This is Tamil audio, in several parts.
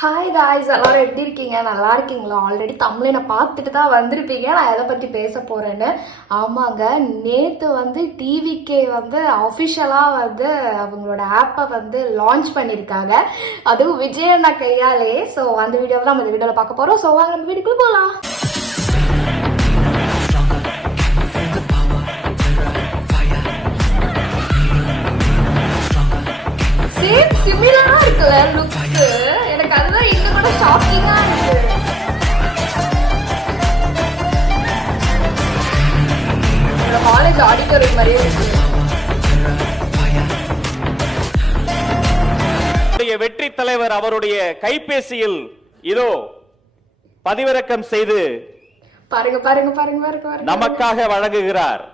ஹாய் காய்ஸ், எல்லாரும் எப்படி இருக்கீங்க? நல்லா இருக்கீங்களா? ஆல்ரெடி தமிழை பார்த்துட்டு தான் வந்திருப்பீங்க நான் எதை பற்றி பேச போகிறேன்னு. ஆமாங்க, நேற்று டிவிகே அஃபிஷியலாக அவங்களோட ஆப்பை லான்ச் பண்ணியிருக்காங்க. அதுவும் விஜயண்ணா கையாலே. ஸோ அந்த வீடியோவை தான் நம்ம இந்த வீடியோவில் பார்க்க போகிறோம். ஸோ வாங்க நம்ம வீட்டுக்குள்ளே போகலாம். சேம் சிமிலராக இருக்குல்ல லுக்ஸு. எனக்கு அதுதான் இன்னும் கூட ஷாக்கிங்காக இருக்கு. காலேஜ் ஆடிட்டோரியம் மாதிரியே இருக்கு. வெற்றி தலைவர் அவருடைய கைபேசியில் இதோ பதிவிறக்கம் செய்து பாருங்க பாருங்க பாருங்க பாருங்க நமக்காக வழங்குகிறார்.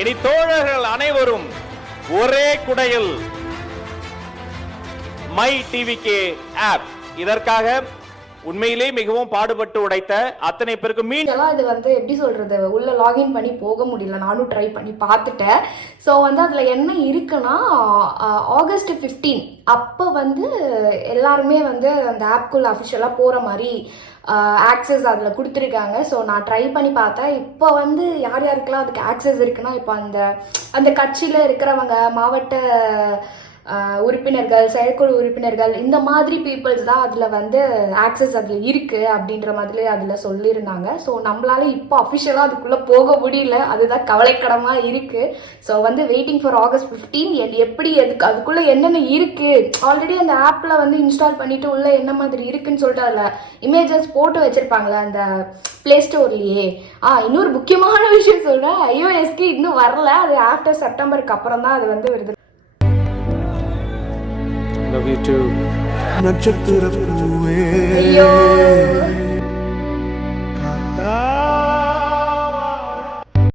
இனி தோழர்கள் அனைவரும் ஒரே குடையில் மை டிவிகே ஆப். இதற்காக உண்மையிலே மிகவும் பாடுபட்டு உடைத்த அத்தனை பேருக்கு இது எப்படி சொல்றது, உள்ள லாகின் பண்ணி போக முடியல. நானும் ட்ரை பண்ணி பார்த்துட்டேன். ஸோ அதுல என்ன இருக்குன்னா, ஆகஸ்ட் 15 அப்போ எல்லாருமே அந்த ஆப்குள்ள அஃபிஷியலாக போற மாதிரி ஆக்சஸ் அதில் கொடுத்துருக்காங்க. ஸோ நான் ட்ரை பண்ணி பார்த்தேன். இப்போ யார் யாருக்கெல்லாம் அதுக்கு ஆக்சஸ் இருக்குன்னா, இப்போ அந்த கட்சியில் இருக்கிறவங்க, மாவட்ட உறுப்பினர்கள், செயற்குழு உறுப்பினர்கள், இந்த மாதிரி பீப்புள்ஸ் தான் அதில் ஆக்சஸ் அதில் இருக்குது அப்படின்ற மாதிரி அதில் சொல்லியிருந்தாங்க. ஸோ நம்மளால இப்போ அஃபிஷியலாக அதுக்குள்ளே போக முடியல. அதுதான் கவலைக்கிடமாக இருக்குது. ஸோ வெயிட்டிங் ஃபார் ஆகஸ்ட் 15 எப்படி அதுக்குள்ளே என்னென்ன இருக்குது. ஆல்ரெடி அந்த ஆப்பில் இன்ஸ்டால் பண்ணிவிட்டு உள்ளே என்ன மாதிரி இருக்குன்னு சொல்லிட்டு அதில் இமேஜஸ் போட்டு வச்சுருப்பாங்களே அந்த பிளே ஸ்டோர்லேயே. இன்னொரு முக்கியமான விஷயம் சொல்கிறேன், iOSக்கு இன்னும் வரல. அது ஆஃப்டர் செப்டம்பருக்கு அப்புறம் தான் அது வருது. Love you too. நட்சத்திர பூவே. ஐயோ,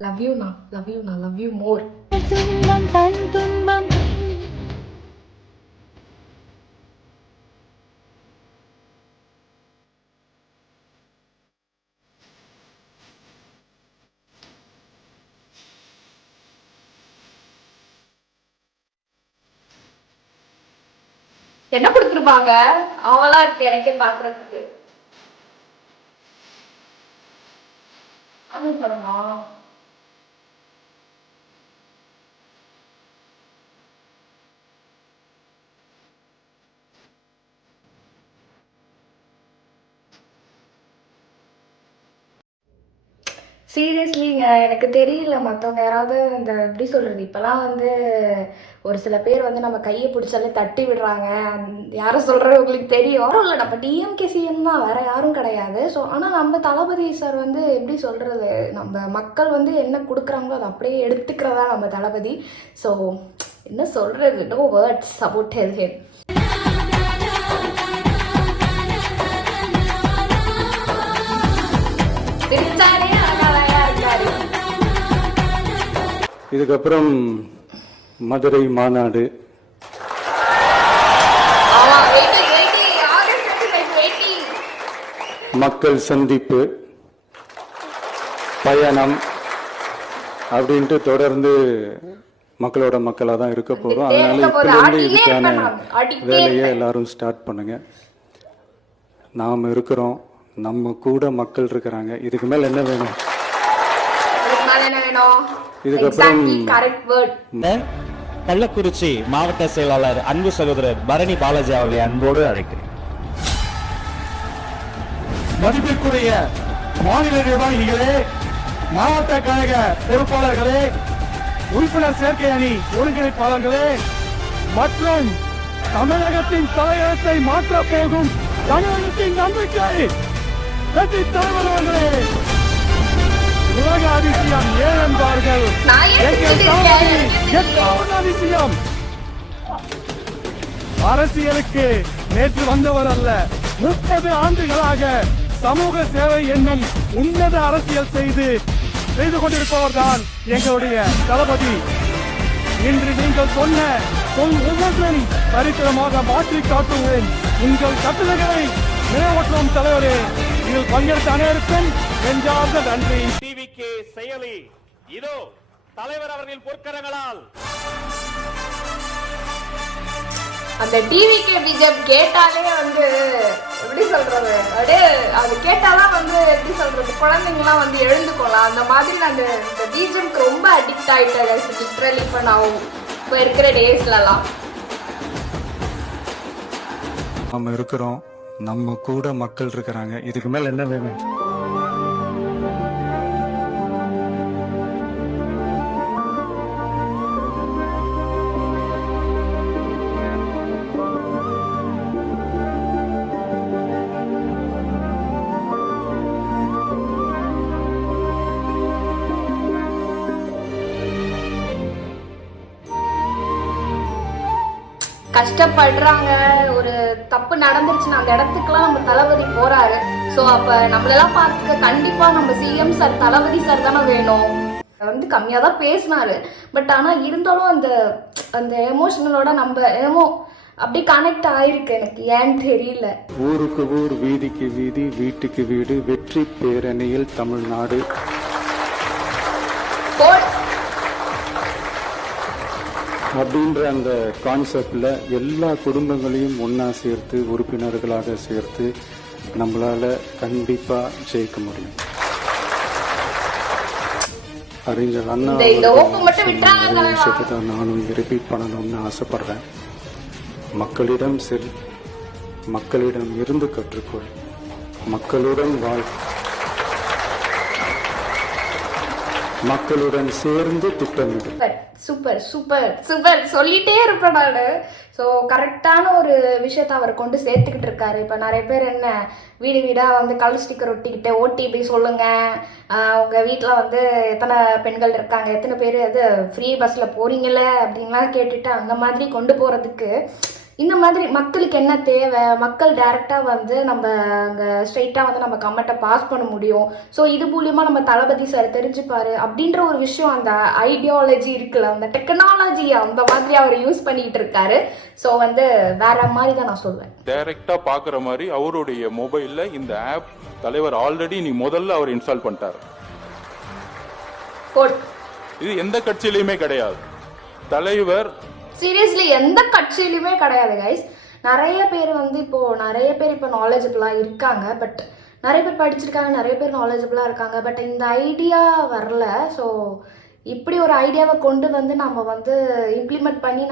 love you na, love you na, love you more. துன்பம் தன் துன்பம் என்ன கொடுத்துருப்பாங்க. அவளா இருக்கு எனக்கே பாக்குறதுக்கு. படமா சீரியஸ்லிங்க, எனக்கு தெரியல மற்றவங்க யாராவது இந்த எப்படி சொல்கிறது, இப்போலாம் ஒரு சில பேர் நம்ம கையை பிடிச்சாலே தட்டி விடுறாங்க. யாரும் சொல்கிறது உங்களுக்கு தெரியும். யாரும் இல்லை, நம்ம டிஎம்கே சிஎம் தான், வேறு யாரும் கிடையாது. ஸோ ஆனால் நம்ம தளபதி சார் எப்படி சொல்கிறது, நம்ம மக்கள் என்ன கொடுக்குறாங்களோ அதை அப்படியே எடுத்துக்கிறதா நம்ம தளபதி. ஸோ என்ன சொல்கிறது, no words about tell him. இதுக்கப்புறம் மதுரை மாநாடு, மக்கள் சந்திப்பு, பயணம் அப்படின்ட்டு தொடர்ந்து மக்களோட மக்களாக தான் இருக்க போகிறோம். அதனால இப்போலேருந்து இதுக்கான வேலையை எல்லாரும் ஸ்டார்ட் பண்ணுங்க. நாம் இருக்கிறோம், நம்ம கூட மக்கள் இருக்கிறாங்க. இதுக்கு மேல என்ன வேணும்? இதுக்கப்புறம் கள்ளக்குறிச்சி மாவட்ட செயலாளர் அன்பு சகோதரர் பரணி பாலாஜி அவர்களை அன்போடு அழைக்கிறேன். மதிப்பிற்குரிய மாநில நிர்வாகிகளே, மாவட்ட கழக பொறுப்பாளர்களே, உறுப்பினர் சேர்க்கை அணி ஒருங்கிணைப்பாளர்களே மற்றும் தமிழகத்தின் தலையகத்தை மாற்றப் போகும் தமிழகத்தின் நம்பிக்கை வெற்றி தலைவர்களே, உலக அதிசயம் ஏன் என்பார்கள். அதிசயம் அரசியலுக்கு நேற்று வந்தவர் அல்ல, 30 ஆண்டுகளாக சமூக சேவை என்னும் உன்னத அரசியல் செய்து கொண்டிருப்பவர் தான் எங்களுடைய தளபதி. இன்று நீங்கள் சொன்ன சொல் ஒவ்வொன்றையும் சரித்திரமாக மாற்றி காட்டுவேன். உங்கள் கட்டளைகளை நிறைவேற்றும் தலைவரே. இதில் பங்கெடுத்த அனைவருக்கும் நெஞ்சார்ந்த நன்றி. டிவிகே செயலி இதோ தலைவர் அவர்களின் பொற்கரங்களால் அந்த டிவிகே பிஜேபி கேட்டாலே வந்து எப்படி சொல்றது, அப்படியே அது கேட்டாலாம் வந்து எப்படி சொல்றது, குழந்தைங்கலாம் வந்து எழுந்துக்கொள்ளலாம். அந்த மாதிரி நான் இந்த பிஜேபிக்கு ரொம்ப அடிக்ட் ஆகிட்டேன் லிட்ரலி. இப்போ நான் இப்போ இருக்கிற டேஸ்லலாம் நம்ம இருக்கிறோம், நம்ம கூட மக்கள் இருக்கிறாங்க. இதுக்கு மேல என்ன வேணும்? கஷ்டப்படுறாங்க, ஒரு தப்பு நடந்துருச்சுன்னா அந்த இடத்துக்குலாம் நம்ம தளபதி போறாரு. ஸோ அப்போ நம்மளெல்லாம் பார்த்துக்க கண்டிப்பாக நம்ம சிஎம் சார் தளபதி சார் தானே வேணும். வந்து கம்மியாக தான் பேசினாரு, பட் ஆனால் இருந்தாலும் அந்த அந்த எமோஷனலோட நம்ம அப்படி கனெக்ட் ஆயிருக்கு. எனக்கு ஏன்னு தெரியல. ஊருக்கு ஊர், வீதிக்கு வீதி, வீட்டுக்கு வீடு, வெற்றி பேரணியில் தமிழ்நாடு அப்படின்ற அந்த கான்செப்ட்ல எல்லா குடும்பங்களையும் ஒன்னா சேர்த்து உறுப்பினர்களாக சேர்த்து நம்மளால கண்டிப்பா ஜெயிக்க முடியும். அறிஞர் அண்ணா விஷயத்தை தான் நானும் ரிப்பீட் பண்ணணும்னு ஆசைப்படுறேன். மக்களிடம் செல், மக்களிடம் இருந்து கற்றுக்கொள், மக்களுடன் வாழ், மக்களுடன் சேர்ந்து திட்டமிடு. சூப்பர் சூப்பர் சூப்பர் சொல்லிட்டே இருப்பேன் நான். ஸோ கரெக்டான ஒரு விஷயத்த அவர் கொண்டு சேர்த்துக்கிட்டு இருக்காரு. இப்போ நிறைய பேர் என்ன வீடு வீடாக வந்து கலர் ஸ்டிக்கர் ஒட்டிக்கிட்டு ஓடிபி சொல்லுங்கள், உங்கள் வீட்டில் வந்து எத்தனை பெண்கள் இருக்காங்க, எத்தனை பேர் அது ஃப்ரீ பஸ்ஸில் போகிறீங்களே அப்படின்லாம் கேட்டுட்டு அந்த மாதிரி கொண்டு போகிறதுக்கு இந்த மாதிரி மக்களுக்கு என்ன தேவை, மக்கள் டைரெக்டாக வந்து நம்ம அங்கே ஸ்ட்ரைட்டாக வந்து நம்ம கமெண்ட்டை பாஸ் பண்ண முடியும். ஸோ இது மூலியமாக நம்ம தளபதி சார் தெரிஞ்சுப்பாரு அப்படின்ற ஒரு விஷயம், அந்த ஐடியாலஜி இருக்குல்ல, அந்த டெக்னாலஜி அந்த மாதிரி அவர் யூஸ் பண்ணிக்கிட்டு இருக்காரு. ஸோ வந்து வேற மாதிரி தான் நான் சொல்வேன். டைரக்டா பாக்குற மாதிரி அவருடைய மொபைல்ல இந்த ஆப் தலைவர் ஆல்ரெடி நீ முதல்ல அவர் இன்ஸ்டால் பண்ணிட்டாரு. இது எந்த கட்சியிலுமே கிடையாது. தலைவர் சீரியஸ்லி எந்த கட்சியிலுமே கிடையாது கைஸ். நிறைய பேர் வந்து இப்போ நாலேஜபிளாக இருக்காங்க, பட் நிறைய பேர் படிச்சிருக்காங்க, நிறைய பேர் நாலேஜபிளாக இருக்காங்க, பட் இந்த ஐடியா வரல. ஸோ இப்படி ஒரு ஐடியாவை கொண்டு வந்து நம்ம வந்து இம்ப்ளிமெண்ட் பண்ணி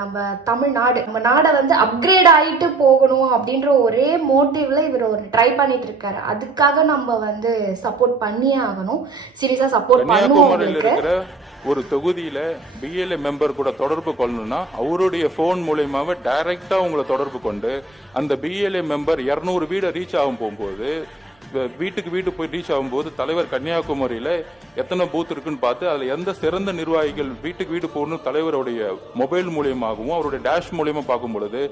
நம்ம தமிழ்நாடு, நம்ம நாடை வந்து அப்கிரேட் ஆகிட்டு போகணும் அப்படின்ற ஒரே மோட்டிவ்ல இவர் ஒரு ட்ரை பண்ணிட்டு இருக்காரு. அதுக்காக நம்ம வந்து சப்போர்ட் பண்ணியே ஆகணும், சீரியஸா சப்போர்ட் பண்ணுவோம். ஒரு தொகுதியில பிஎல்ஏ மெம்பர் கூட தொடர்பு கொள்ளணும்னா அவருடைய போன் மூலயமாவே டைரக்டா உங்களை தொடர்பு கொண்டு அந்த பிஎல்ஏ மெம்பர் 200 வீடை ரீச் ஆகும் போகும்போது, வீட்டுக்கு வீட்டு போய் ரீச் ஆகும்போது தலைவர் கன்னியாகுமரியில எத்தனை பூத் இருக்குன்னு பார்த்து அதுல எந்த சிறந்த நிர்வாகிகள் வீட்டுக்கு வீடு போகணும் தலைவருடைய மொபைல் மூலியமாகவும் அவருடைய டேஷ் மூலியமா பார்க்கும் பொழுது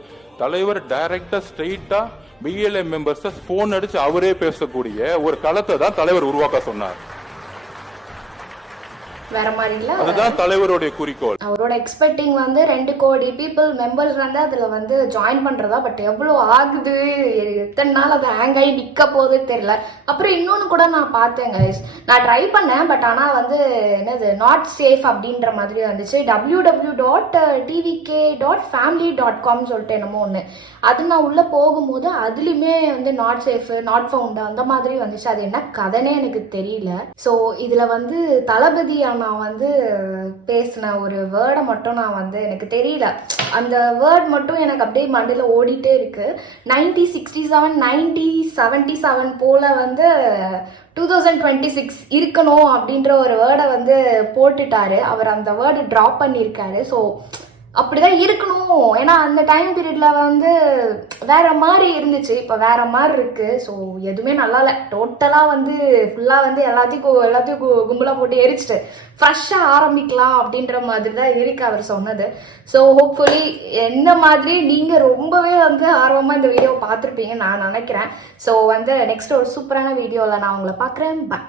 தலைவர் டைரக்டா ஸ்ட்ரெயிட்டா பிஎல்ஏ மெம்பர்ஸ் போன் அடிச்சு அவரே பேசக்கூடிய ஒரு களத்தை தான் தலைவர் உருவாக்க சொன்னார். வேற மாதிரி இல்ல, அதுதான் தலைவருடைய குறிக்கோள். அவரோட எக்ஸ்பெக்டிங் வந்து 2 கோடி பீப்புள் மெம்பர்ஸ் வந்து அதுல வந்து ஜாயின் பண்றதா. பட் எவ்வளவு ஆகுது, எத்தனை நாள் அது ஹேங் ஆகி நிக்க போகுது தெரியல. அப்புறம் இன்னொன்னு கூட நான் பார்த்தேன் கைஸ், நான் ட்ரை பண்ணேன், பட் ஆனா வந்து என்னது நாட் சேஃப் அப்படின்ற மாதிரி வந்துச்சு. www.tvk.family.com சொல்லிட்டு என்னமோ ஒன்று, அது நான் உள்ள போகும்போது அதுலயுமே வந்து நாட் சேஃப், நாட் ஃபவுண்ட் அந்த மாதிரி வந்துச்சு. அது என்ன கதைனே எனக்கு தெரியல. ஸோ இதுல வந்து தளபதியான நான் வந்து பேசின ஒரு வேர்டை மட்டும் நான் வந்து எனக்கு தெரியல, அந்த வேர்ட் மட்டும் எனக்கு அப்படியே மண்டையில் ஓடிட்டே இருக்கு. 1967 1977 போல வந்து 2026 இருக்கணும் அப்படின்ற ஒரு வேர்டை வந்து போட்டுட்டாரு அவர். அந்த வேர்டு ட்ராப் பண்ணியிருக்காரு. ஸோ அப்படிதான் இருக்கணும், ஏன்னா அந்த டைம் பீரியட்ல வந்து வேற மாதிரி இருந்துச்சு, இப்போ வேற மாதிரி இருக்கு. ஸோ எதுவுமே நல்லா இல்லை, டோட்டலாக வந்து ஃபுல்லாக வந்து எல்லாத்தையும் கும்பலாக போட்டு எரிச்சிட்டு ஃப்ரெஷ்ஷாக ஆரம்பிக்கலாம் அப்படின்ற மாதிரி தான் இருக்கு அவர் சொன்னது. ஸோ ஹோப்ஃபுல்லி என்ன மாதிரி நீங்கள் ரொம்பவே வந்து ஆர்வமாக இந்த வீடியோ பார்த்துருப்பீங்கன்னு நான் நினைக்கிறேன். ஸோ வந்து நெக்ஸ்ட் ஒரு சூப்பரான வீடியோவில் நான் உங்களை பார்க்குறேன். பாய்.